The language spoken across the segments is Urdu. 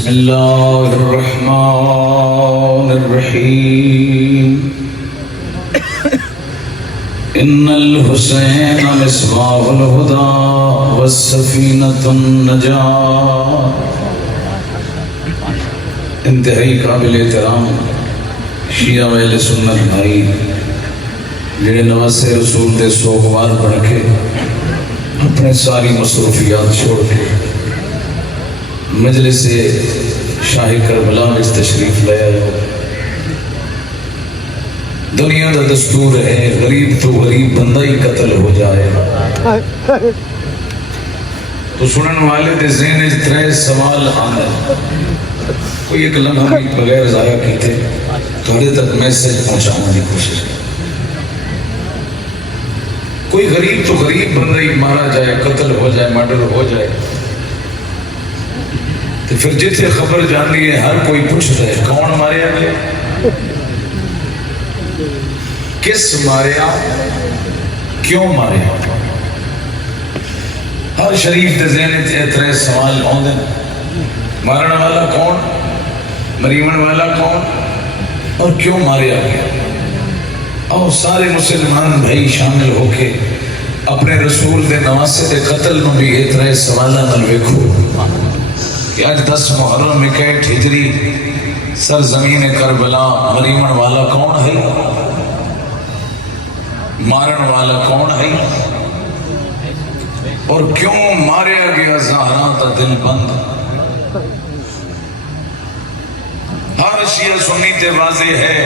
بسم اللہ الرحمن الرحیم ان الحسین مصباح الہدی والسفینۃ النجاۃ۔ انتہائی قابل احترام شیعہ و اہل سنت بھائی جڑے نواسے رسول دے سوگوار بڑھ کے اپنے ساری مصروفیات چھوڑ کے مجلس شاہ کربلا میں تشریف لے آئے ہو۔ دنیا کا دستور ہے غریب تو غریب بندہ ہی قتل ہو جائے، تو سنن والے دے ذہن وچ ترے سوال آندے، کوئی ایک لمحہ بھی بغیر ضائع کیتے تھوڑے تک میسج پہنچانے کی کوشش کریں۔ کوئی غریب تو غریب بندہ ہی مارا جائے، قتل ہو جائے، مرڈر ہو جائے، تو پھر جتنے خبر جانی ہے ہر کوئی پوچھتا ہے کون ماریا گیا، کس ماریا، کیوں ماریا۔ ہر شریف کے ذہن اتنے سوال آتے ہیں، مارن والا کون، مریون والا کون، اور کیوں ماریا گیا۔ اور سارے مسلمان بھائی شامل ہو کے اپنے رسول دے نواسے دے قتل نو بھی اتنے سوالہ نال ویکھو کہ آج 10 محرم 61 ہجری سرزمین کربلا مریمن والا کون ہے، مارن والا کون ہے، اور کیوں ماریا گیا زہرا تا دل بند۔ ہر شیعہ سنی تے واضح ہے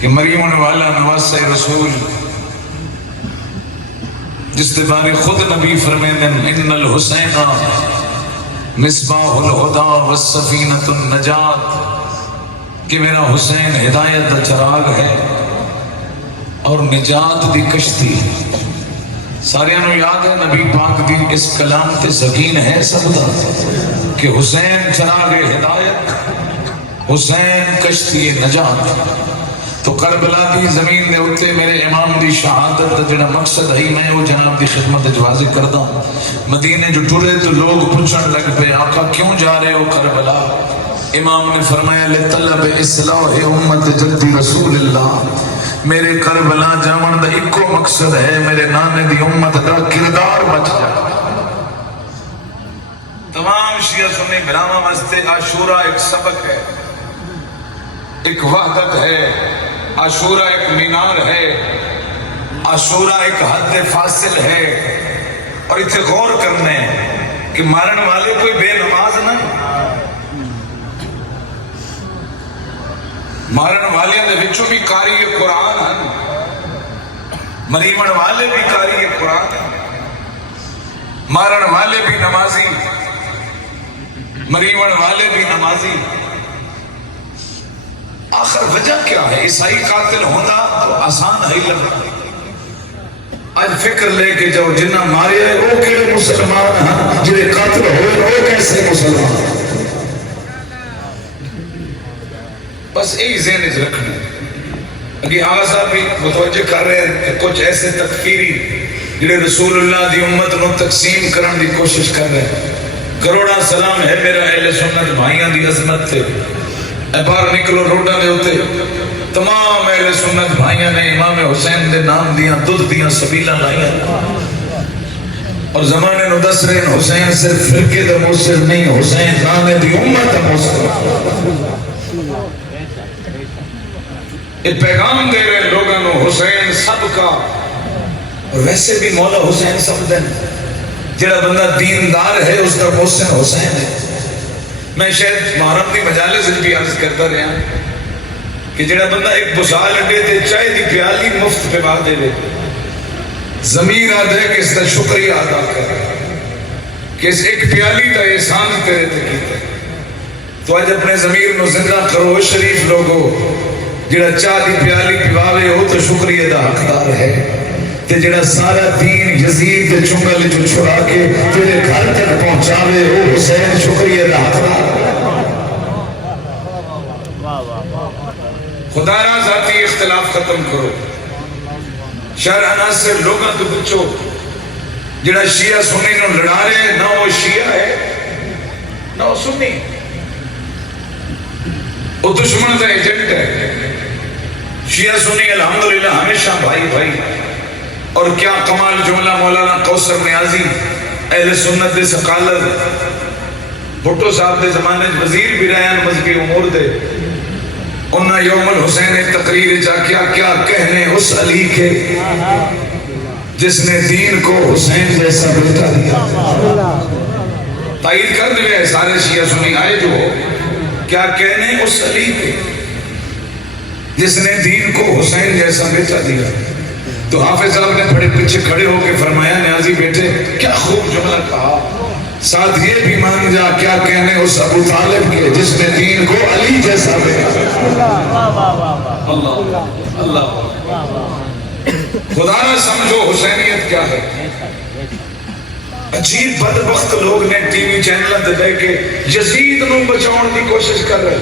کہ مریمن والا نواسہ رسول جس کے بارے خود نبی فرمائیں ان الحسین مصباح الہدی والسفینۃ النجات، کہ میرا حسین ہدایت کا چراغ ہے اور نجات دی کشتی۔ سارے انہوں یاد ہے نبی پاک دی اس کلام تے سکین ہے سب دا کہ حسین چراغ ہدایت، حسین کشتی نجات۔ تو کربلا کی زمین دے اتے میرے امام دی شہادت دا جڑا مقصد ہے میں وہ جناب دی خدمت واضح کردا ہوں۔ مدینے جو ٹرے تو لوگ پوچھن لگ پے آقا کیوں جا رہے ہو کربلا؟ امام نے فرمایا لطلب اصلاح امت جدی رسول اللہ، میرے کربلا جاون دا ایکو مقصد ہے میرے نانے دی امت دا کردار بچ جائے۔ تمام شیعہ سنی بھراواں واسطے عاشورہ ایک سبق ہے، ایک وحدت ہے، عاشورہ ایک مینار ہے، عاشورہ ایک حد فاصل ہے۔ اور اتنے غور کرنے کہ مارن والے کوئی بے نماز نہیں، مارن والے دے وچوں بھی قاری قرآن ہیں، مریمن والے بھی قاری قرآن ہیں، مارن والے بھی نمازی، مریمن والے بھی نمازی۔ آخر وجہ کیا ہے؟ عیسائی قاتل ہونا تو آسان ہے لگا، آج فکر لے کے جاؤ جنہ مارے وہ کیڑے مسلمان ہیں، جنہیں قاتل ہوئے وہ کیسے مسلمان۔ بس یہی ذہن وچ رکھنا۔ اگے آغازہ بھی متوجہ کر رہے ہیں کہ کچھ ایسے تکفیری جنہیں رسول اللہ دی امت نو تقسیم کرن دی کوشش کر رہے ہیں۔ کروڑا سلام ہے میرا اہل سنت بھائیاں دی عظمت تے، باہر نکلو روڈا دے ہوتے تمام اہل سنت بھائیاں نے امام حسین دے نام دیاں دودھ دیاں سبیلہ لائیاں، اور زمانے نو دس رہے ہیں حسین صرف فرقے دا موثر نہیں، حسین نانے دی امت دا موثر۔ یہ پیغام دے رہے لوگاں نو حسین سب کا، اور ویسے بھی مولا حسین سب دن، جڑا بندہ دیندار ہے اس کا محسن حسین ہے۔ میں شاید محرم دی مجالس بھی عرض کرتا رہا کہ جڑا بندہ ایک بشال اڈے تے چائے دی پیالی مفت پہ دے دے، ضمیر آدھے کہ اس کا شکریہ ادا کرے کہ اس ایک پیالی کا احسان تیرے تے کیتا۔ تو آج اپنے ضمیر نو زندہ کرو شریف لوگو، جڑا چائے دی پیالی پیواوے ہو تو شکریہ دا حقدار ہے، تے جڑا سارا دین یزید دے چنگل جو چھڑا کے تیرے گھر تک پہنچاوے وہ حسین شکریہ دا حقدار۔ خدا را ذاتی اختلاف ختم کرو، شرعنا سے لوگاں تو پوچھو جڑا شیعہ سنی نو لڑا رہے نہ وہ شیعہ ہے نہ وہ سنی، وہ دشمن کا ایجنٹ ہے. شیعہ سنی الحمدللہ ہمیشہ بھائی بھائی. اور کیا کمال جملہ مولانا کوثر نیازی اہل سنت دے سقالر بھٹو صاحب دے زمانے وزیر بھی رہے ہیں مذہبی امور دے. انہاں یوم الحسین تقریر جا کیا کہنے اس علی کے جس نے دین کو حسین جیسا بیٹا دیا. تائید کر دے سارے شیعہ سنی آئے جو ہو، کیا کہنے اس علی کے جس نے دین کو حسین جیسا بیٹا دیا. تو حافظ صاحب نے بڑے پیچھے کھڑے ہو کے فرمایا نیازی بیٹے کیا خوب جملہ کہا، ساتھ یہ بھی مان جا کیا کہنے اس ابو طالب کے جس نے دین کو علی جیسا بیٹا. اللہ اللہ خدا نہ سمجھو حسینیت کیا ہے. عجیب بدبخت لوگ نے ٹی وی چینل تے بیٹھ کے یزید نو بچاؤن دی کوشش کر رہے.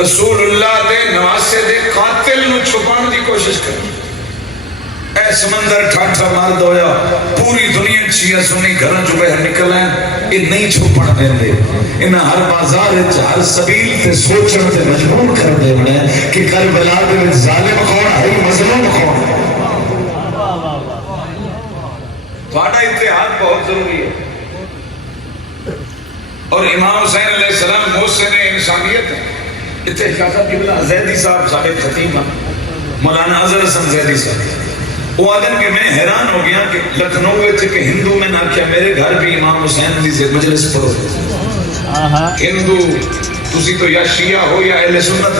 رسول اللہ دے نواسے دے قاتل نو چھپان دی کوشش کر. اے سمندر ٹھاٹھا مار دویا پوری دنیا شیعہ سنی گھروں چ باہر نکل ہیں. یہ نہیں چھپن دے، انہاں ہر بازار ہر سبیل تے سوچن تے مجبور کر دے بڑے کہ کربلا دے وچ ظالم کون ہے مظلوم کون ہے. تھوڑا اتحاد بہت ضروری ہے. اور امام حسین علیہ السلام محسن انسانیت ہے. اتنے شاہ صاحب قبلہ زیدی صاحب سارے خطیب مولانا اظہر حسن زیدی صاحب وہ آدم کہ میں حیران ہو گیا کہ لکھنؤ کہ ہندو میں نہ کیا میرے گھر بھی امام حسین دی سے مجلس پڑھو. ہندو تسی تو یا شیعہ ہو یا اہل سنت.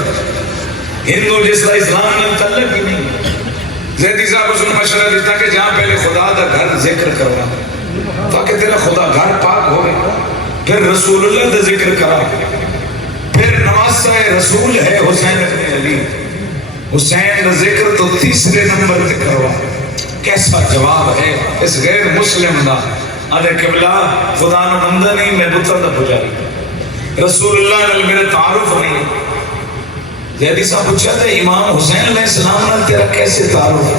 ہندو جس کا اسلام میں تعلق ہی نہیں. زیدی صاحب اس نے مشورہ دیتا کہ جہاں پہلے خدا دا گھر ذکر کروا تاکہ تیرا خدا گھر پاک ہوئے، پھر رسول اللہ دا ذکر کرا، پھر نواسہ رسول ہے حسین ابن علی. حسین کا ذکر تو تیسرے نمبر پہ کروا. کیسا جواب ہے اس غیر مسلم دا. ارے قبلہ خدا نو مندہ نہیں میں بتر دا پجاری، رسول اللہ نال میرے تعارف نہیں. زیدی صاحب پوچھا تھا امام حسین علیہ السلام نال تیرا کیسے تعارف ہے؟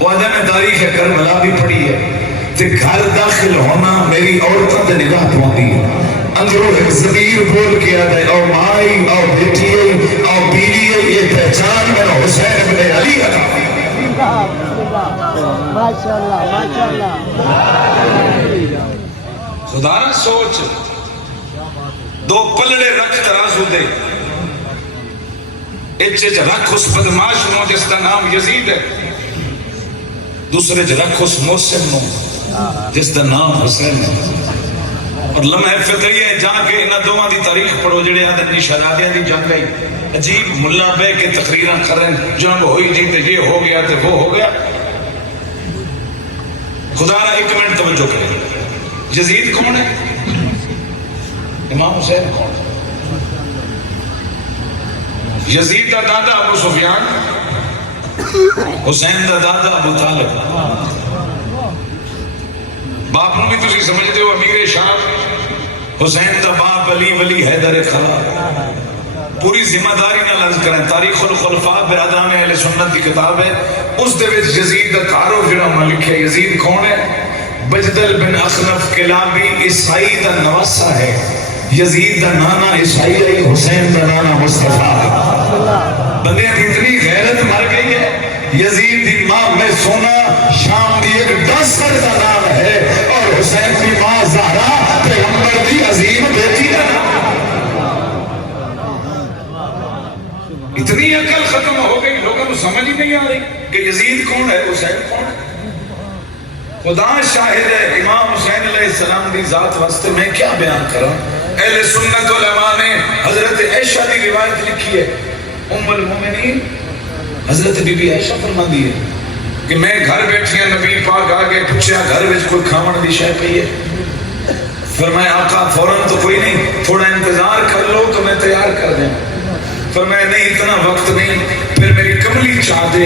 وہ آدھا میں تاریخ کربلا بھی پڑھی ہے تے گھر داخل ہونا میری عورتوں تے نگاہ پوندی ہے. اندروں ایک ضمیر بول کے آتا ہے او مائی او بیٹی او بیوی یہ پہچان میرا حسین ابن علی ہے. خدا نہ سوچ دو پلڑے رکھ ترازو دے ایک رکھ اس بدماش نو جس کا نام یزید ہے، دوسرے رکھ اس محسن نو جس کا نام حسین ہے. اور لمحہ فقہی ہے جا کے انہاں دوواں دی تاریخ پڑھو جڑے آدھے شہزادیاں دی جنگ آئی. عجیب ملا بے کے تقریراں کریں جنگ ہوئی جی تے یہ ہو گیا تے وہ ہو گیا. خدا را ایک منٹ توجہ کریں. یزید کون ہے؟ امام حسین کون ہے؟ یزید دا دادا ابو سفیان، حسین دا دادا ابو طالب. باپ نو بھی تسی سمجھتے ہو امیر شام، حسین دا باپ علی ولی حیدر خلا. پوری ذمہ داری نہ لفظ کریں. تاریخ الخلفاء برادران اہل سنت کی کتاب ہے، اس دے وچ یزید دا تعارف جڑا میں لکھیا. یزید کون ہے؟ بجدل بن اخنف کلابی عیسائی دا نواسہ ہے. یزید دا نانا عیسائی ہے، حسین دا نانا مصطفیٰ. بندے کی اتنی غیرت مر گئی ہے. یزید دی ماں میں سونا شام دی ایک ڈاسر دا نام ہے اور حسین دی ماں زہرا پیغمبر دی عظیم بیٹی ہے. اتنی عقل ختم ہو گئی لوگوں کو سمجھ ہی نہیں آ رہی کہ یزید کون ہے حسین کون ہے. خدا شاہد ہے امام حسین علیہ السلام دی ذات واسطے میں کیا بیان کروں. اہل سنت علماء نے حضرت عائشہ دی روایت لکھی ہے. ام المومنین حضرت بی بی عائشہ فرماندی ہے کہ میں گھر بیٹھیا نبی پاک آگے پوچھا گھر وچ کوئی کھاون دی شے پئی ہے؟ فرمایا آقا فوراً تو کوئی نہیں، تھوڑا انتظار کر لو تو میں تیار کر دیں. فرمایا نہیں اتنا وقت نہیں. پھر میری کملی شاد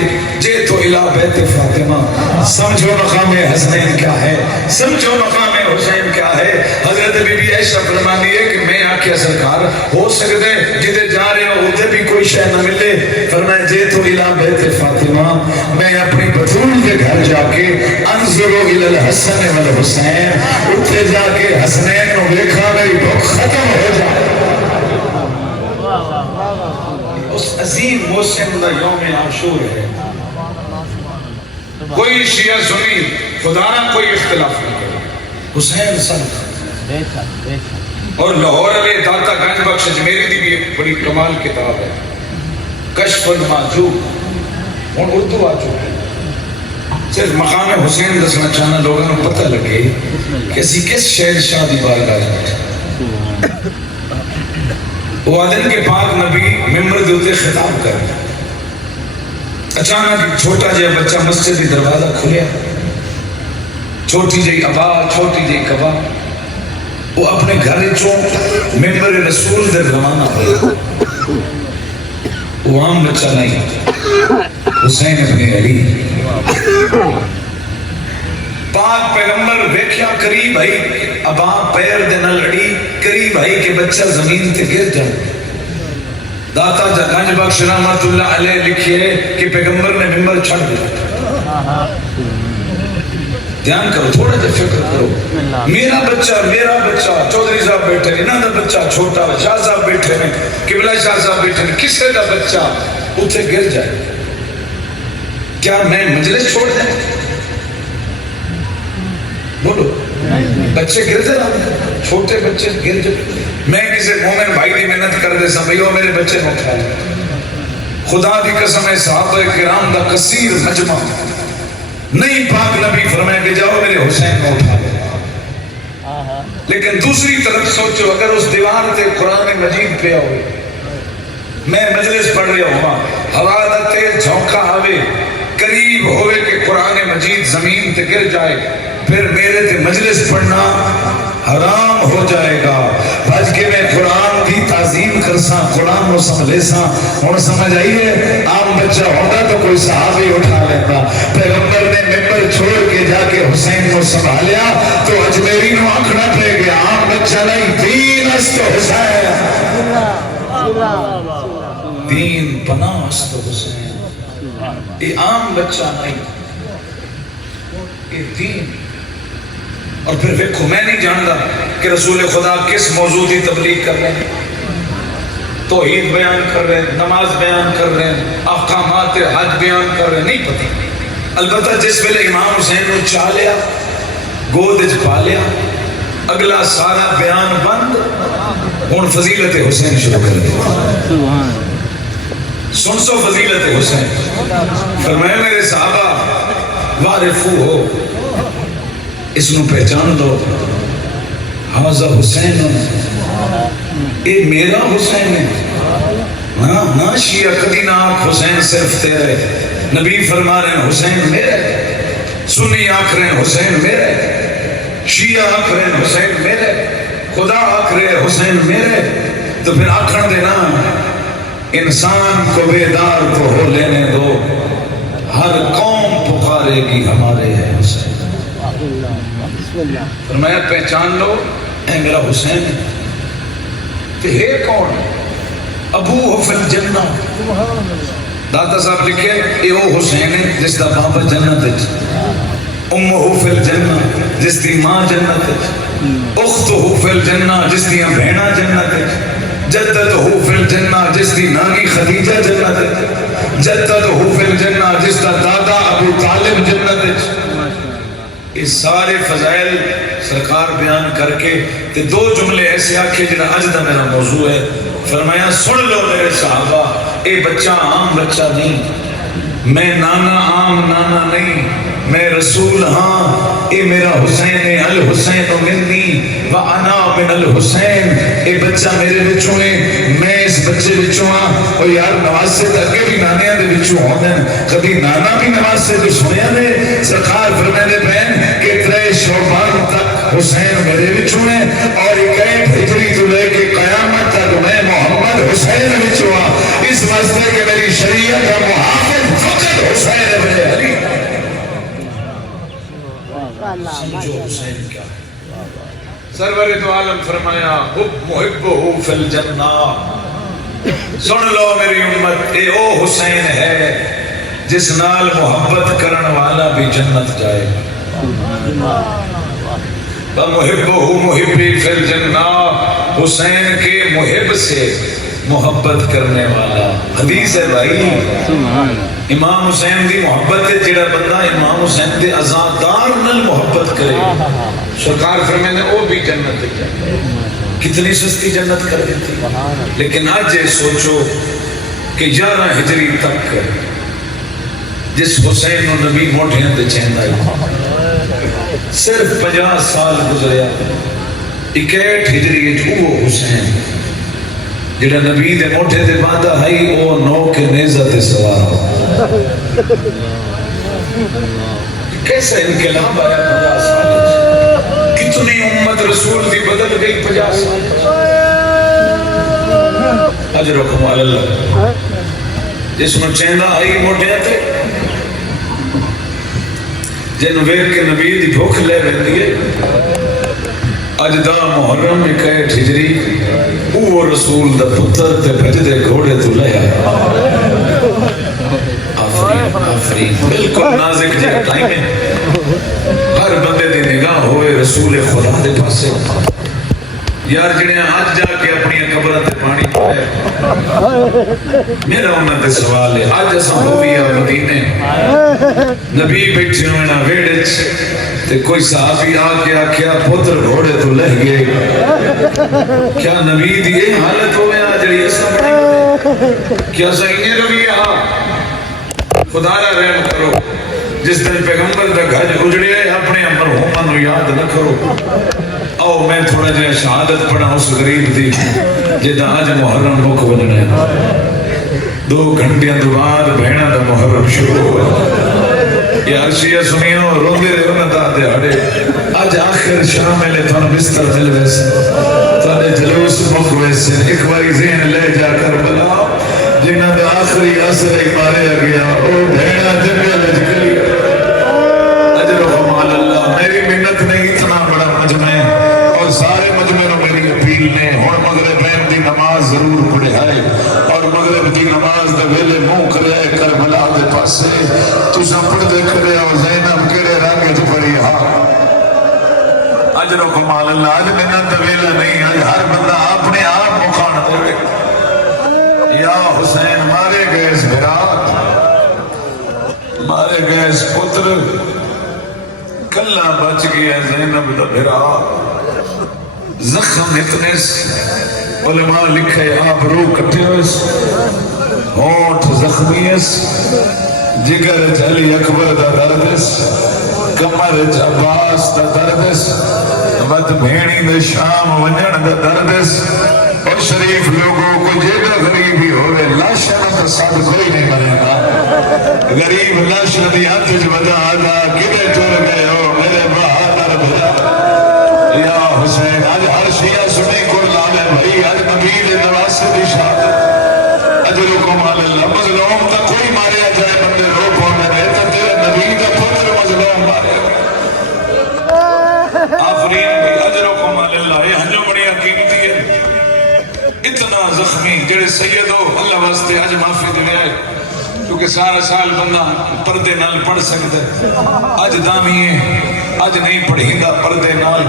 جیتو الی بیت فاطمہ. سمجھو مقام حسنین کیا ہے, سمجھو مقام حسین کیا ہے. حضرت بی بی عائشہ فرماتی ہے کہ میں آکھیا سرکار ہو سکتا ہے جدے جا رہے ہو ادھر بھی کوئی شے نہ ملے. فرمایا جیتو الی بیت فاطمہ, میں اپنی بطول کے گھر جا کے انظروا الی الحسن والحسین, اتھے جا کے حسنین نو دیکھا میری بھوک ختم ہو جائے. اس عظیم محسن دا یوم عاشور ہے. کوئی شیعہ سنی خدا نہ کوئی اختلاف نہیں کرے, حسین سن. اور لاہور علیہ داتا گنج بخش اجمیری دی بھی ایک بڑی کمال کتاب ہے کشف المحجوب, ہن اردو آ چکا ہے. صرف مقام حسین دسنا چاہنا لوگوں کو پتہ لگے کہ اسی کس شہنشاہ دی بارگاہ ہے. وہ آدم کے پاک نبی ممبر دے اوتے خطاب کر رہے, اچانک چھوٹا جہا بچہ مسجد کی دروازہ کھلیا, چھوٹی جہی آواز چھوٹی جہی کبا, وہ اپنے گھر چوں ممبر رسول دے روانہ ہوا. وہ عام بچہ نہیں, حسین ابن علی پاک پیغمبر ویکھیا قریب آئی, ابا پیر دے نال اڑی قریب آئی کہ بچہ زمین تے گر جائے. داتا گنج بخش رحمت اللہ علیہ لکھیے کہ پیغمبر نے ممبر چھڑ دیا. دھیان کرو, تھوڑا جا فکر کرو. میرا بچہ چودھری صاحب بیٹھے, انہاں دا بچہ چھوٹا شاہ صاحب بیٹھے ہیں, قبلہ شاہ صاحب بیٹھے ہیں, کسے دا بچہ اتھے گر جائے, کیا میں مجلس چھوڑ دیں؟ بولو, بچے گر جائے, چھوٹے بچے گر جائے. میں کسی مومن بھائی دی محنت کر دے سا بھائیو میرے بچے نہ اٹھا لے. خدا دی قسم ہے صحابہ کرام دا کثیر مجمع نہیں, پاک نبی فرمائے کہ جاؤ میرے حسین کو اٹھا لے. لیکن دوسری طرف سوچو, اگر اس دیوار تے قرآن مجید پہ ہوئے, میں مجلس پڑھ رہا ہوں, ہوا دا تیز جھونکا آوے قریب ہوئے کہ قرآن مجید زمین تے گر جائے, پھر میرے تے مجلس پڑھنا حرام ہو جائے گا. بج کے میں قرآن کی تعظیم کرساں, قرآن کو سنبھلے ساں. ہن سمجھ آئیے, عام بچہ ہوتا تو کوئی صحابی اٹھا لیتا. پیغمبر نے ممبر چھوڑ کے جا کے حسین کو سنبھالیا تو اجمیری نو آنکھنا پہ گیا, عام بچہ نہیں, دین است حسین, دین پناہ است حسین. یہ عام بچہ نہیں, یہ دین. اور پھر دیکھو, میں نہیں جانتا کہ رسول خدا کس موضوع کی تبلیغ کر رہے ہیں, توحید بیان کر رہے ہیں, نماز بیان کر رہے ہیں, احکامات حج بیان کر رہے ہیں, نہیں پتہ. البتہ جس ویلے امام حسین نے چاہ لیا, گود وچ پا لیا, اگلا سارا بیان بند, ہن فضیلت حسین شروع کر دی. سن سو فضیلت حسین. فرمایا میرے صحابہ وارفو ہو, اس نو پہچان دو, حاضر حسین, اے میرا حسین ہے. نہ شیعہ کدی نہ آنکھ حسین صرف تیرے, نبی فرما رہے ہیں حسین میرے, سنی آنکھ رہے ہیں حسین میرے, شیعہ آنکھ رہے ہیں حسین میرے, خدا آنکھ رہے ہیں حسین میرے. تو پھر آنکھن دینا, انسان کو بیدار تو ہو لینے دو, ہر قوم پکارے گی ہمارے ہے حسین. فرمایا پہچان لو, اے میرا حسین ہے. تو ہے کون؟ ابو فی الجنہ. داتا صاحب لکھے اے وہ حسین ہے جس دا بابا جنت ہے, امہ فی الجنہ جس دی ماں جنت ہے, اخت فی الجنہ جس دی بہنا جنت ہے, جدت فی الجنہ جس دی نانی خدیجہ جنت ہے, جدت فی الجنہ جس دا دادا ابو طالب جنت ہے. یہ سارے فضائل سرکار بیان کر کے تے دو جملے ایسے آکھے جنہاں اج دا میرا موضوع ہے. فرمایا سن لو میرے صحابہ, اے بچہ عام بچہ نہیں, میں نانا عام نانا نہیں, میں رسول ہاں. اے میرا حسین ہے, الحسین منی وانا من الحسین. اے بچہ میرے بچوں ہے, میں اس بچے بچوں ہاں. اور یار نواز سے تکے بھی نانیاں دے بچوں ہوندے, کبھی نانا بھی نواز سے تو سنیا نے. سرکار فرمانے بہن کہ 3 شعبان تک حسین میرے بچوں ہے, اور 21 ہجری تو لے کے قیامت تک میں محمد حسین بچوں ہاں. اس واسطے کہ میری شریعت کا محافظ سمجھو حسین کیا ہے۔ سرور دو عالم فرمایا محبہ فی الجنہ، سن لو میری امت، اے او حسین ہے جس نال محبت کرن والا بھی جنت جائے گا۔ وَمُحِبُّهُ مُحِبِّي فِي الْجَنَّةِ، حسین کے محب سے محبت کرنے والا۔ حدیث ہے بھائی، امام حسین دی محبت ہے، جڑا بندہ امام حسین دے عزادار نال محبت کرے سرکار فرمانے او بھی جنت جائے۔ کتنی سستی جنت کر دیتی۔ لیکن آج یہ سوچو کہ 11 ہجری تک جس حسین و نبی موٹھیں دے چہندہ ہے، صرف 50 سال گزریا، 61 ہجری وہ حسین جڑا نبی دے موٹھے دے بعدہ ہے او 9 کے نیزہ دے سوار۔ کیسا انقلاب آیا 50 سال، کتنی امت رسول دی بدل گئی 50 سال۔ اجرکم علی اللہ، جس میں چہندہ آئی موٹھے تے جن ویر کے نبی دی بھوک لے رہی ہے۔ اج دا محرم 61 ہجری وہ رسول دا پتر تے بھجدے گھوڑے تو لیا۔ آفرین آفرین، بالکل نازک جہاں ٹائم ہے، ہر بندے دی نگاہ ہوئے رسول خدا دے پاسے۔ یار جنہیں آج جا کے اپنی قبرہ تے پانی پائے، میرا انہوں نے سوال ہے، آج ایسا ہو بھی ہے مدینے نبی بیٹھے ہوئے نا ویڑچ تے کوئی صحابی آگیا کیا پتر گھوڑے تو لہ گئے، کیا نبی دی یہ حالت ہوئے آج رہی ایسا بڑی، کیا صحیح رویہ خدا را رحم کرو۔ جس دن پیغمبر دا گھر اجڑے اپنے مرحوماں نو یاد نہ کرو۔ او میں تھوڑا جہاں شہادت پڑھا اس غریب دی جہاں آج محرم مک بننا ہے، 2 گھنٹیاں دو بعد بہنا دا محرم شروع ہوا۔ یا عرشیہ سنیو روندے رہے ہونا دا دیہڑے، آج آخر شام میں لے تھوڑا بستر مل ویسے تھوڑے جلوس مک ویسے، ایک باری ذہن لے جا کر بلا جنہ دا آخری اثر ایک مارے گیا او بہنا جنگل اجکلی۔ اجر و خمال اللہ، میری منت نہیں اتنا بڑا مجمع اور سارے مجمع رو میری اپیل نے اور مغرب بین دی نماز ضرور پڑھے آئے اور مغرب دی نماز دے ویلے منہ کرے کربلا دے پاسے تُسا پڑھ دے کرے اور زینب کیڑے رنگ جو پڑھی ہاں۔ اجر و خمال اللہ، آج منت دے ویلہ نہیں، آج ہر بندہ اپنے آپ مخان دے۔ یا حسین مارے گئے اس برات، مارے گئے اس پتر، کلہ بچ گیا زینب دا برات، زخم اتنے علماء لکھے آپ رو کٹے اس، ہونٹ زخمی اس، جگر علی اکبر دا درد اس، کمر عباس دا درد اس، ود بھینی دے شام ونجن دا درد اس، اور شریف لوگوں کو جیدہ غریبی ہوئے لاشنہ کا ساتھ کوئی نہیں مرے گا۔ غریب لاشنہ دی آتج وجہ آدھا کدے چور گئے ہو میرے بہادر بھلا۔ یا حسین آج ہر شیعہ سنی کو لالے بھائی، آج نبی دے نواسے دی شہادت۔ اجرکم علی اللہ، مظلوم تا کوئی ماریا جائے بندے رو پونے دے تا تیرے نبی دا پتر مظلوم مارے گا۔ آفرین بھی اجرکم علی اللہ، یہ ہنجو بڑی قیمتی ہے۔ اتنا زخمی جڑے سید ہو اللہ واسطے آج معافی دے آئے، کیونکہ سارا سال بندہ پردے نال پڑھ سکتا ہے۔ آج دامی ہے، آج نہیں پڑھی دا پردے نال۔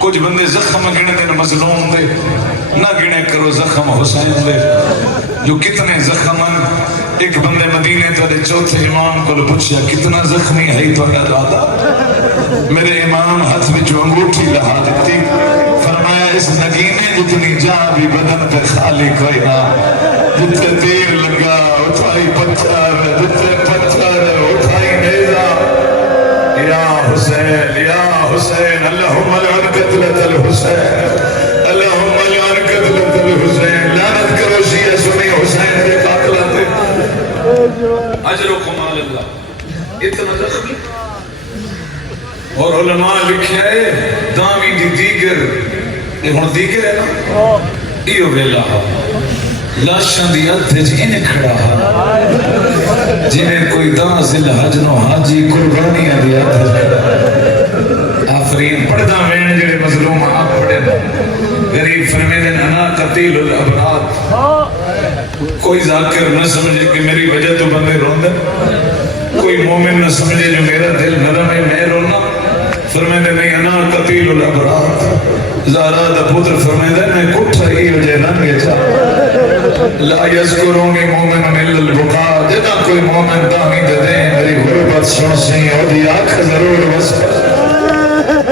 کچھ بندے زخم گنے دے مظلوم دے، نہ گنے کرو زخم حسین دے جو کتنے زخم ہیں۔ ایک بندے مدینے تلے چوتھے امام کو پوچھا کتنا زخمی ہے تو کیا دادا؟ میرے امام ہاتھ میں جو انگوٹھی لہا دیتی، فرمایا اس نگینے جتنی جان بھی بدن پہ خالی کوئی نہ، جتنے تیر لگا اٹھائی پتھر، جتنے پتھر اٹھائی نیزہ۔ یا حسین یا حسین، اللہم لعن قتلت الحسین، اللہم لعن قتلت الحسین۔ لعنت کرو شیعہ سنی حسین دے قاتلہ دے۔ اجرکم علی اللہ، اتنا زخمی۔ اور علماء لکھے ہے دامی دی دیگر، یہ ہون دیگر ہے نا، ایو ویلا لاشاں دی ادھج انہیں کھڑا جنہیں کوئی دان ذی الحج نو حاجی قربانیاں دی ادھج کوئی ذاکر نہ سمجھے کہ میری وجہ تو بندے روندے، کوئی مومن نہ سمجھے جو میرا دل نرم ہے میں رونا۔ فرمیندے نہیں انا قتیل الابرار، زہرا دا پتر فرمیندے میں کٹھا ہی ہو جائے رنگے چاہ لا یذکرونی مومن الا البقاء، جدا کوئی مومن دامی دے دیں میری غربت سن سی اور دی آنکھ ضرور وسکا۔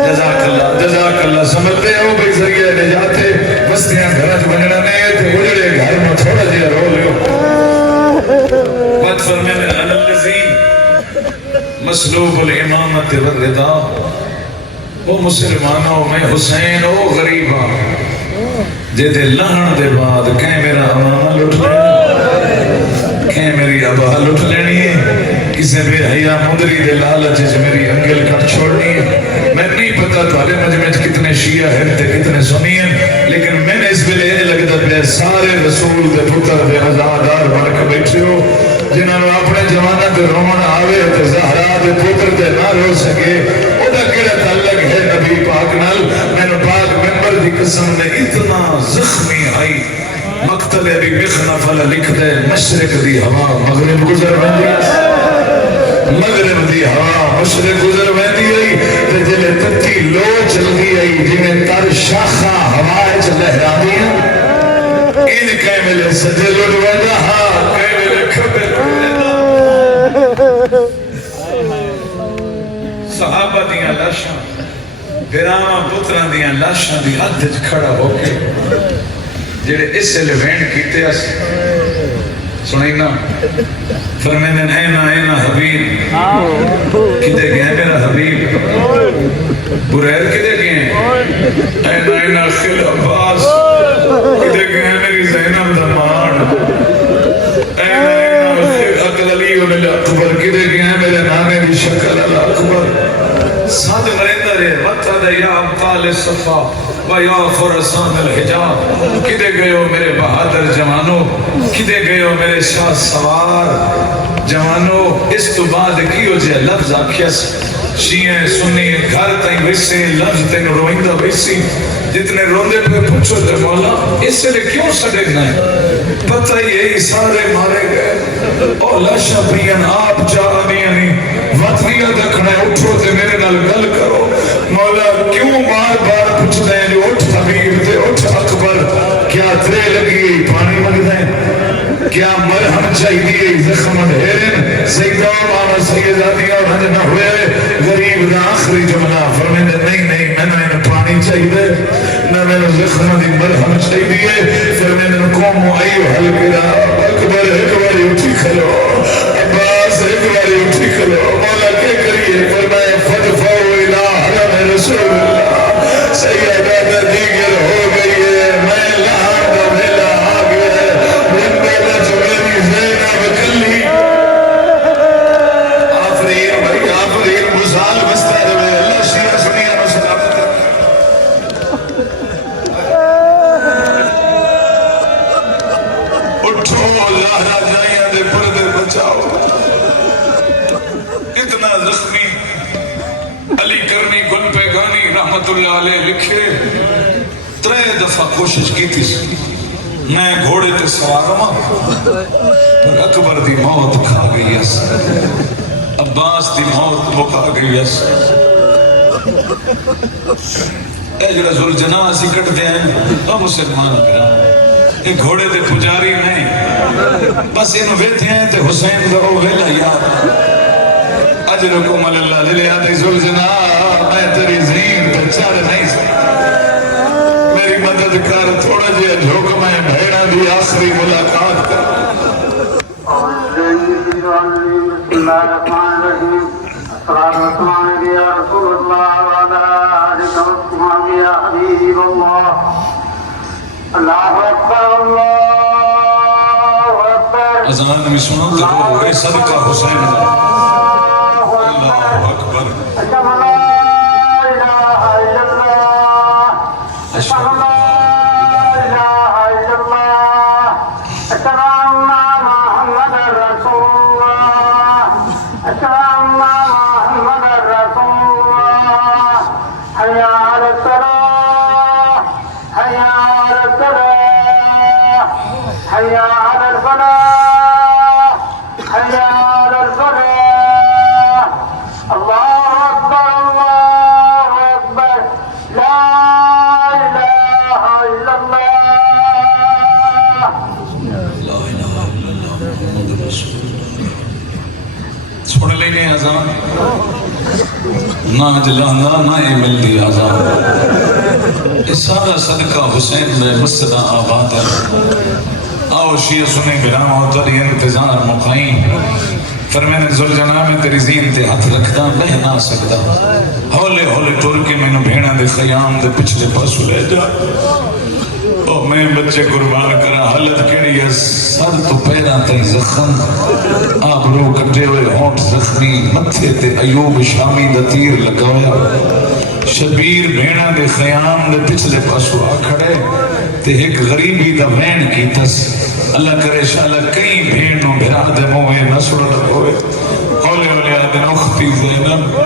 جزاک اللہ سمجھتے ہو بھئی ذریعہ نجاتے بستیاں گھرت بننا نہیں تھے اجڑے گھر میں تھوڑا جیا رو لیو۔ بات فرمینے الذی مسلوب الامامت والرضا، وہ مسلمانوں میں حسین او غریبہ جے دے لہن دے بعد کہیں میرا امامہ لٹ لینی، کہیں میری ابا لٹ لینی ہے، کسے بے حیاء مدری دے لالچ سے میری انگل کٹ چھوڑنی ہے۔ میں نہیں پتا تھوڑے مجمع کتنے شیعہ ہیں تے کتنے سنی ہیں، لیکن میں نے اس ویلے لگتا پہ سارے رسول دے پتر دے عزادار بن کے بیٹھے ہو، جنہوں نے اپنے جوانہ دے رومن آوے تے زہرا دے پتر دے نہ رو سکے، او دا کڑا تعلق ہے نبی پاک نال۔ میں نے پاک ممبر دی قسم نے اتنا زخمی آئی، مقتل ابی مخنف لکھ دے مشرق دی ہوا مغرب گزر بندی، مغرب دی ہوا مشرق گزر بندی آئی، تے جلے تتی لو چل گئی آئی جنہیں تر شاخہ ہوائے چل لہرا دیا، ان کہے ملے سجے لڑ ویدہ ہاں کہے ملے کھبے لڑ ویدہ۔ صحابہ دیاں لاشاں پیراما پتران دیاں لاشاں دی حد کھڑا ہو کے جڑے اس سے لیوین کیتے اس سنینا فرمیدن اینا اینا حبیب کدے گئے میرا حبیب، بریر کدے گئے اینا اینا خل عباس کدے گئے میری زینب دمان، اینا اینا خل اقل علی اکبر کدے گئے میرے نانے دی شکل اکبر۔ صد غریندر ہے وطد یا ابطال صفا و یا فرسان الحجاب، کدے گئے ہو میرے بہادر جوانوں، کدے گئے ہو میرے شاہ سوار جوانوں۔ اس تو بعد کیوں جے لفظ آکھیس شیعہ سنی گھر تائیں ویسے لفظ تائیں روئندہ ویسی، جتنے روندے پہ پوچھو تے مولا اس سے کیوں سڑکنا ہے؟ پتہ یہ سارے مارے گئے اور لاشا پریان آپ چاہنی نہیں وطنیہ دکھنا ہے، اٹھو تے میرے نال گل کرو مولا کیوں بار بار پوچھتے ہیں جو اٹھ حبیب تے اٹھ اکبر، کیا ترے لگی پانی مگدہ ہے، کیا مرہم چاہیے زخم دھیرن سیدہ ماما سیداتیاں اور نہ ہوئے غریب دا آخری جملہ فرمیدے نہیں نہیں میں نے پانی چاہیے نہ میں نے زخم دی مرہم چاہیے، فرمیدے قوم ایو حل کرا اکبر ایک باری اٹھی کھلو، عباس ایک باری اٹھی کھلو، مولا کیا کریے فرمائے فدفعو الہ حرم رسول اللہ، سیدہ دا دیگر ہو گئی ہے میں لہاں دا بھیلا آ گیا ہے، من بیلا جو میری زینب کلی آفرین بھائی آفرین مسال بستا دے اللہ شیعہ سنیہ مسلام اٹھو لہرہ جائیاں دے پردے بچاؤ۔ اتنا زخمی علی کرنی گل پیغانی رحمت اللہ علیہ لکھے 3 دفعہ کوشش کی تھی میں گھوڑے تے سوارما پر اکبر دی موت کھا گئی اس، عباس دی موت وہ کھا گئی اس، اے جڑا ذوالجناح اسی کٹ دے ہیں او مسلمان کرام یہ گھوڑے تے پجاری نہیں بس انہوں بیٹھے ہیں تے حسین دا او ویلا یاد اجرکم اللہ للہ آدھی ذوالجناح میں تیری زین پہ چار نہیں سکتا، میری مدد کر تھوڑا جیا جھوک میں بھیڑا دی آخری ملاقات کر۔ بسم اللہ الرحمن الرحیم، الصلاة والسلام علی رسول اللہ وعلی آلہ وصحبہ یا حبیب اللہ، اللہ اکبر اللہ اکبر۔ اذان میں سنو تو ہوئے صدقہ حسین اللہ اکبر، اشہد ان لا الہ الا اللہ، اشہد ان لا الہ الا اللہ، اشہد ان محمد رسول اللہ، اشہد ان محمد رسول اللہ، حی علی الصلاۃ حی علی الصلاۃ حی علی الفلاح۔ نہ جلانا نہ یہ ملدی آزاد سارا صدقہ حسین میں مسجد آباد ہے آؤ شیعہ سنے براہ تری انتظار مقائم فرمین زلجنا میں تیری زین تے ہاتھ رکھدا میں نہ سکتا ہولے ہولے ٹور کے میں نو بھیڑا دے خیام دے پچھلے پاسو لے جا او میں بچے قربان کرا حالت کیڑی ہے سر تو پیرا تے زخم آبرو کٹے ہوئے ہونٹ زخمی متھے تے ایوب شامی دا تیر لگایا شبیر بھیڑا دے خیام دے پچھلے پاسو آ کھڑے تے ایک غریبی دا وین کی تس اللہ کرے شاءاللہ کئی بھیڑوں بھیڑا دے موے نسڑ لگوئے ہولے ہولے آدن اختی زینب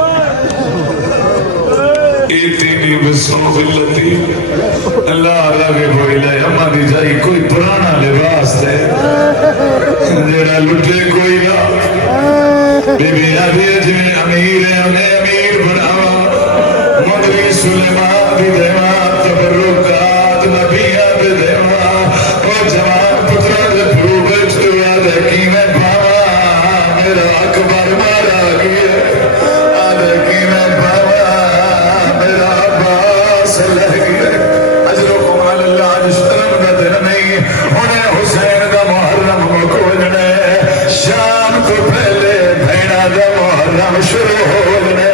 ایتینی بسو بلتی اللہ لگے کوئی لے اما دی جائی کوئی پرانا لباس دے جیڑا لٹے کوئی نا بی بی آدھی جنہیں امیر ہے انہیں امیر بناوا مدری سلیمان دی دیوا تبرکات نبیہ دی دیوا او جوان پترہ دے پھرو بیٹھے ہوا دیکھی میں پاوا میرا اکبر مارا گیا آدھے میں پاوا میرا عباس لہ گیا اجرکم اللہ آج شرم کا دن نہیں انہیں حسین کا محرم مکوجنے شام تو پہلے بھیڑا دا محرم شروع ہونے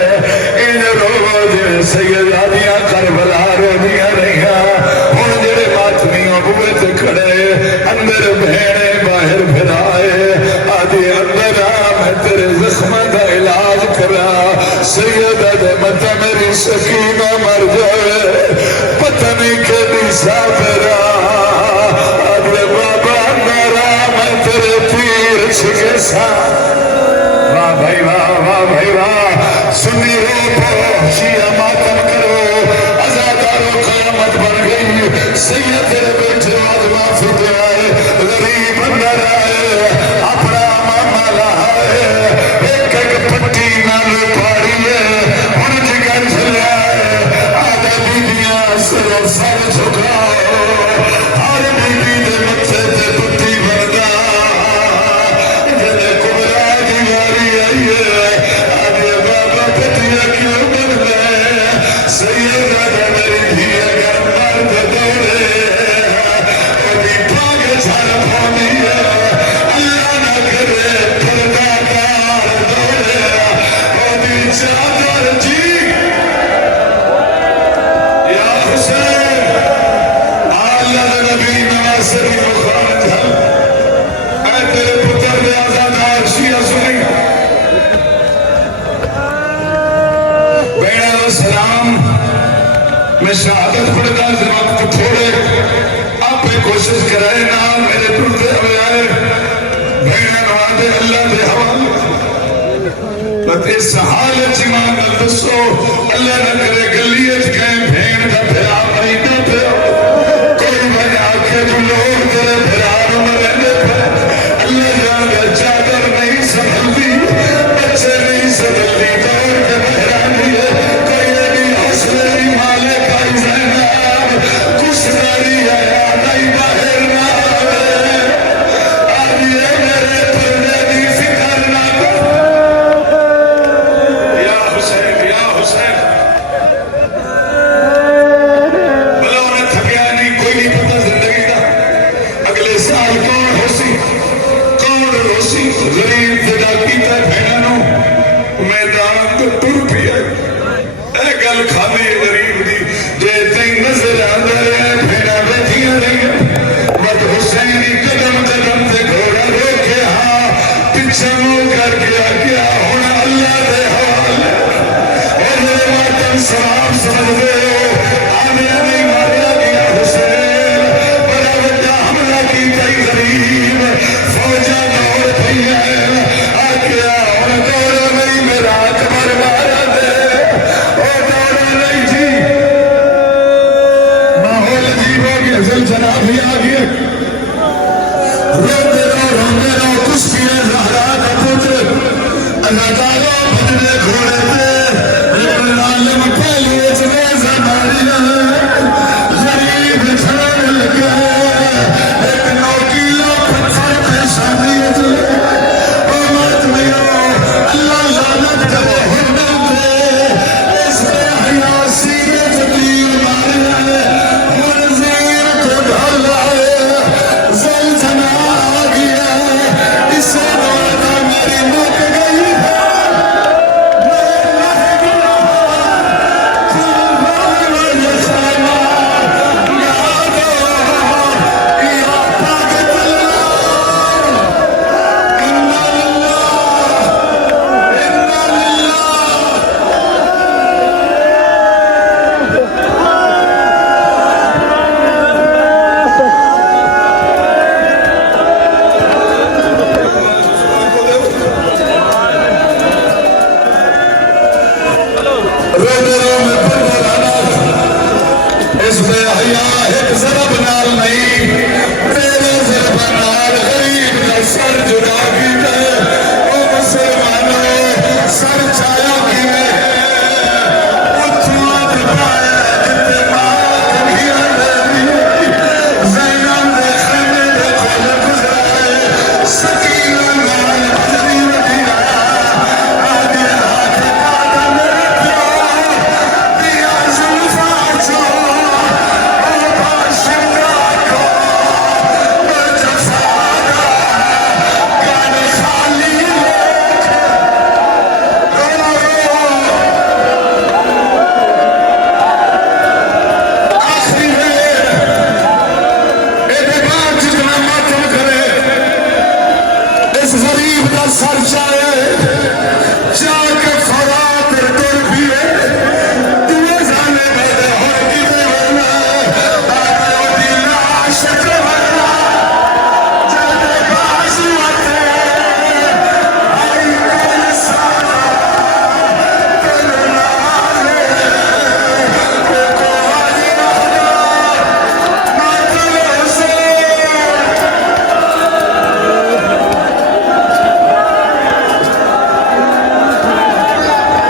ان روز سیدادیاں کربلا رو دیا رہیاں ان جڑے ماتمیوں بوئے کھڑے اندر بھیڑے باہر پھرائے آدھی اندر میں تیرے زخم دا علاج کرا سیدہ دے مطا میری سکینہ مر جائے پتہ نہیں کہ دی سابرا آدھے بابا میرا میں تیرے تیر چھکے سا واہ بھائی واہ سنی رو پو شیعہ ماتم کرو ازادارو قیامت بن گئی سید تیرے بیٹھے آدمہ فتح آئے غریب اندر آئے اپنا ماما لائے ایک ایک پٹی نال پاڑی ہے ان جگر چلے آئے آدھا بیدیاں سر جھکاؤ ہر بیدی دے متھے تے پٹی بردہ جلے کبرا دیواری آئی ہے آدھے بابا پٹیاں کیوں بن گئے سیدہ دے میری بھی اگر مرد دوڑے ابھی پاگ جھر پھونی ہے اللہ نہ کرے پردہ کار دوڑے ابھی چادر جی یا حسین آلہ نبی نواصر مخانت ہے اے تیرے پتر دے آزادار شیعہ سنی بیڑا و سلام میں شہادت پڑھتا اس وقت تھوڑے آپ پہ کوشش کرائے نا میرے پردے ہوئے آئے بیڑا نوادے اللہ دے حوال بس اس حالت ایمان دلدسو اللہ نہ کرے گلیت کہیں بھین دا پھرا مہینہ پہ کوئی بھائی آکھے تو لوگ تیرے پھرانوں میں رہنے پہ اللہ جانا چادر نہیں سنبھلتی بچے نہیں سنبھلتی دور کے بحرانی ہے کوئی نہیں حوصلے نہیں مالے کا زینب کچھ داری آیا نہیں باہر نہ آئے آئیے میرے پردے دی فکر نہ یا حسین بلا انہیں تھکیا نہیں کوئی نہیں پتا زندگی دا اگلے سال کون ہو سی غریب فدا کیتا بھیننوں میدان تو ٹر پیا اے گل کھانے غریب دی جے تین نظر آندہ رہے بھیڑا بیٹھیاں رہی مد حسینی قدم قدم سے گھوڑا روکے ہاں پچھا مو کر گیا ہونا اللہ دے حوالے اور میرے ماتم سلام سمجھ دے